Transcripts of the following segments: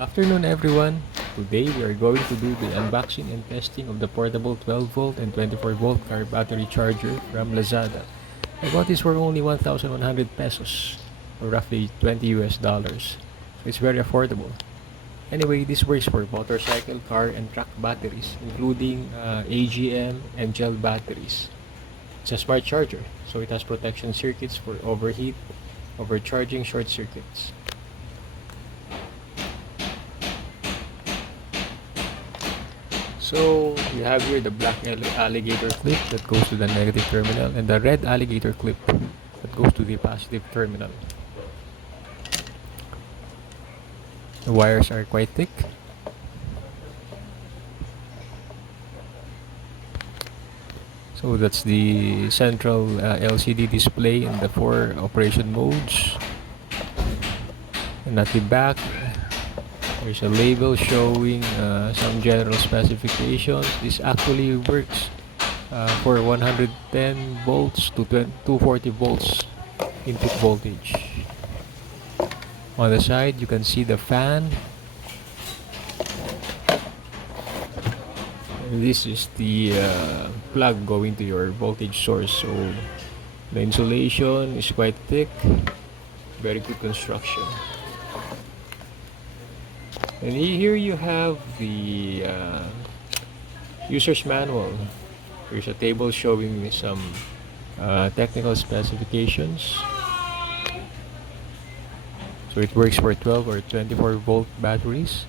Afternoon everyone. Today we are going to do the unboxing and testing of the portable 12 volt and 24 volt car battery charger from Lazada. I bought this for only 1,100 pesos, or roughly 20 US dollars. So it's very affordable. Anyway, this works for motorcycle, car, and truck batteries, including AGM and gel batteries. It's a smart charger, so it has protection circuits for overheat, overcharging, short circuits. So you have here the black alligator clip that goes to the negative terminal and the red alligator clip that goes to the positive terminal. The wires are quite thick. So that's the central LCD display in the 4 operation modes. And at the back, there's a label showing some general specifications. This actually works for 110 volts to 240 volts input voltage. On the side, you can see the fan. And this is the plug going to your voltage source. So the insulation is quite thick, very good construction. And here you have the user's manual. There's a table showing me some technical specifications. So it works for 12 or 24 volt batteries.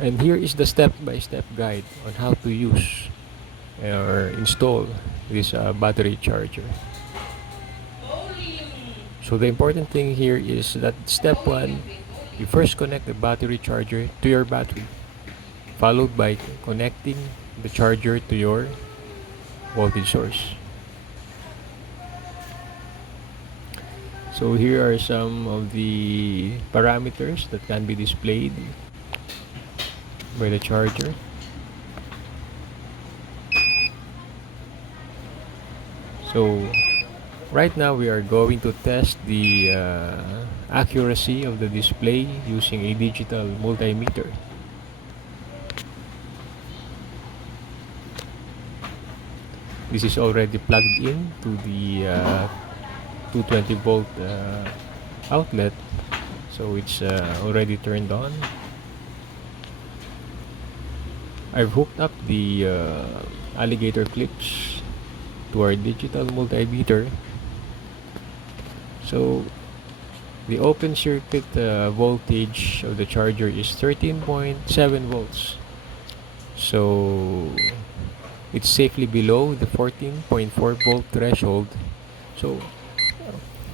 And here is the step-by-step guide on how to use or install this battery charger. So the important thing here is that step 1, you first connect the battery charger to your battery, followed by connecting the charger to your voltage source. So here are some of the parameters that can be displayed by the charger. So right now we are going to test the accuracy of the display using a digital multimeter. This is already plugged in to the 220 volt outlet, so it's already turned on. I've hooked up the alligator clips to our digital multimeter. So the open circuit voltage of the charger is 13.7 volts. So it's safely below the 14.4 volt threshold. So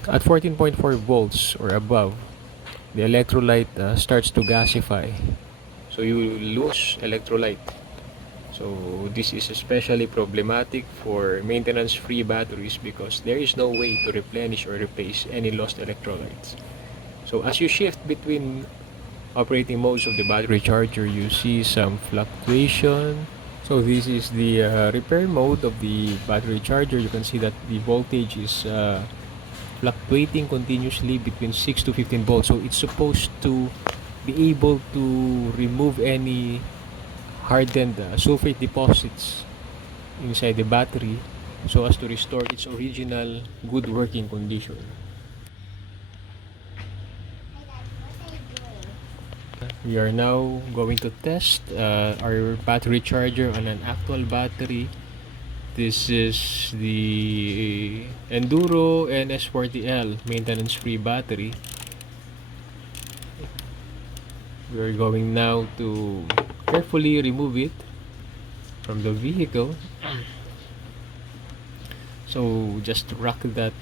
at 14.4 volts or above, the electrolyte starts to gasify. So you lose electrolyte. So this is especially problematic for maintenance-free batteries because there is no way to replenish or replace any lost electrolytes. So as you shift between operating modes of the battery charger, you see some fluctuation. So this is the repair mode of the battery charger. You can see that the voltage is fluctuating continuously between 6 to 15 volts. So it's supposed to be able to remove any hardened sulfate deposits inside the battery so as to restore its original good working condition. We are now going to test our battery charger on an actual battery. This is the Enduro NS40L maintenance-free battery. We are going now to carefully remove it from the vehicle. So just rock that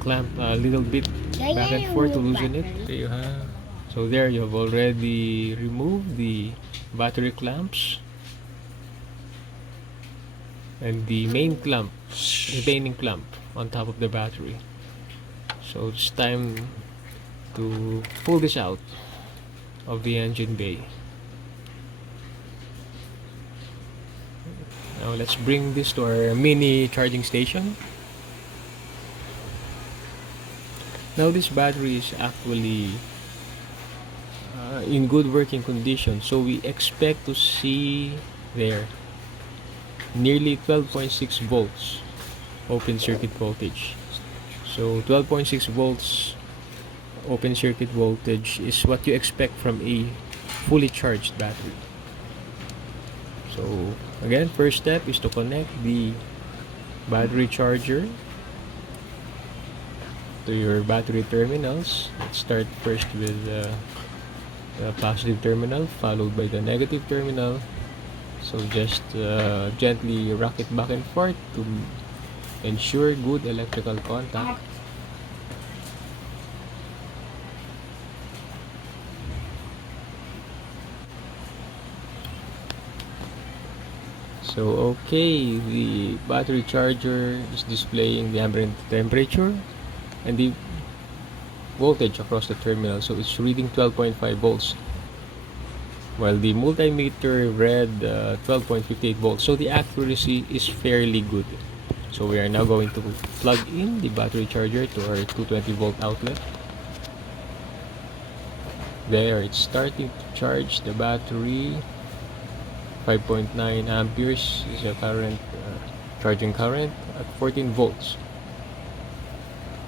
clamp a little bit back and forth to loosen it. There you have. So there you have already removed the battery clamps and the main clamp, retaining clamp on top of the battery. So it's time to pull this out of the engine bay. Now let's bring this to our mini charging station. Now this battery is actually in good working condition. So we expect to see there nearly 12.6 volts open circuit voltage. So 12.6 volts open circuit voltage is what you expect from a fully charged battery. So again, first step is to connect the battery charger to your battery terminals. Let's start first with the positive terminal, followed by the negative terminal. So just gently rock it back and forth to ensure good electrical contact. So okay, the battery charger is displaying the ambient temperature and the voltage across the terminal. So it's reading 12.5 volts, while the multimeter read 12.58 volts. So the accuracy is fairly good. So we are now going to plug in the battery charger to our 220 volt outlet. There, it's starting to charge the battery. 5.9 amperes is the current charging current at 14 volts.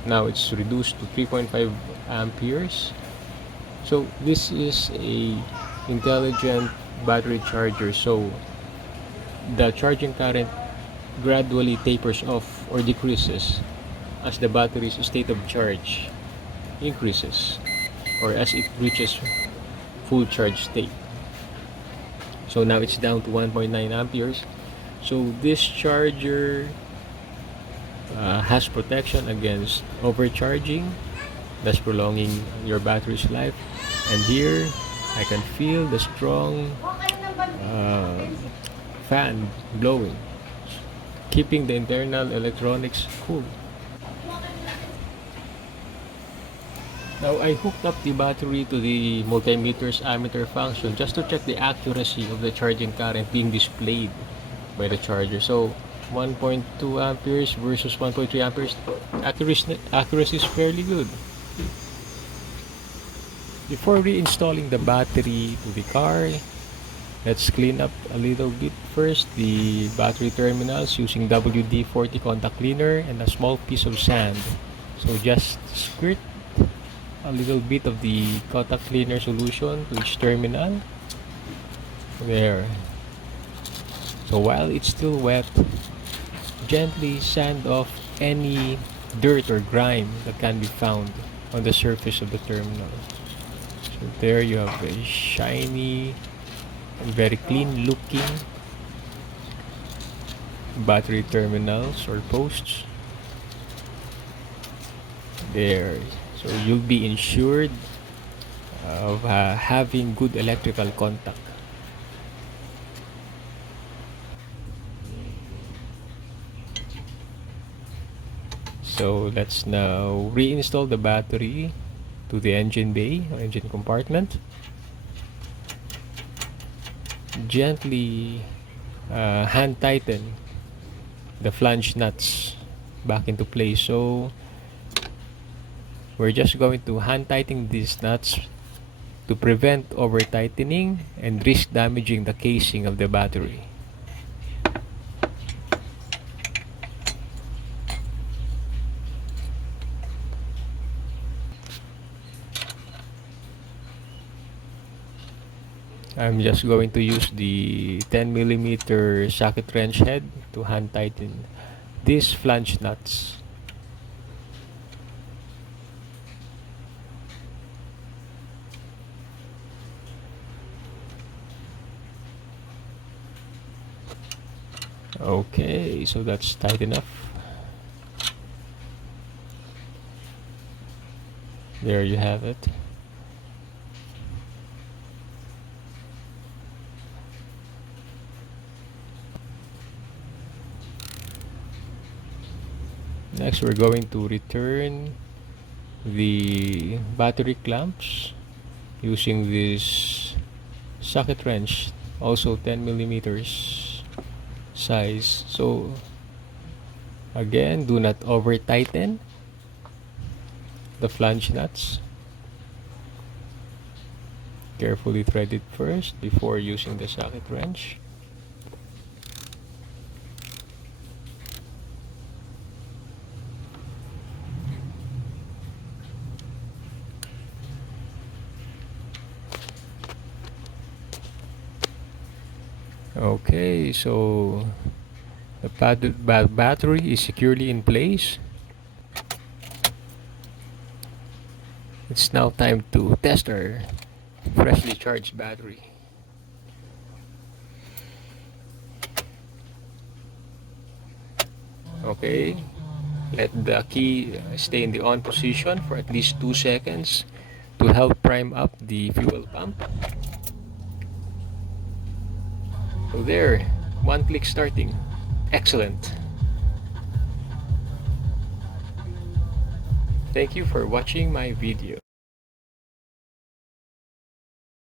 Now it's reduced to 3.5 amperes. So this is a intelligent battery charger. So the charging current gradually tapers off or decreases as the battery's state of charge increases or as it reaches full charge state. So now it's down to 1.9 amperes. So this charger has protection against overcharging, thus prolonging your battery's life. And here I can feel the strong fan blowing, keeping the internal electronics cool. Now I hooked up the battery to the multimeter's ammeter function just to check the accuracy of the charging current being displayed by the charger. So 1.2 amperes versus 1.3 amperes, accuracy is fairly good. Before reinstalling the battery to the car, let's clean up a little bit first the battery terminals using WD-40 contact cleaner and a small piece of sand. So just squirt a little bit of the contact cleaner solution to each terminal. There. So while it's still wet, gently sand off any dirt or grime that can be found on the surface of the terminal. So there you have a shiny and very clean looking battery terminals or posts. There. So you'll be ensured of having good electrical contact. So let's now reinstall the battery to the engine bay or engine compartment. Gently hand tighten the flange nuts back into place. So we're just going to hand tighten these nuts to prevent over tightening and risk damaging the casing of the battery. I'm just going to use the 10mm socket wrench head to hand tighten these flange nuts. Okay, so that's tight enough. There you have it. Next, we're going to return the battery clamps using this socket wrench, also 10mm size. So again, do not over tighten the flange nuts. Carefully thread it first before using the socket wrench. Okay, so the battery is securely in place. It's now time to test our freshly charged battery. Okay, let the key stay in the on position for at least 2 seconds to help prime up the fuel pump. So there, one click starting. Excellent. Thank you for watching my video.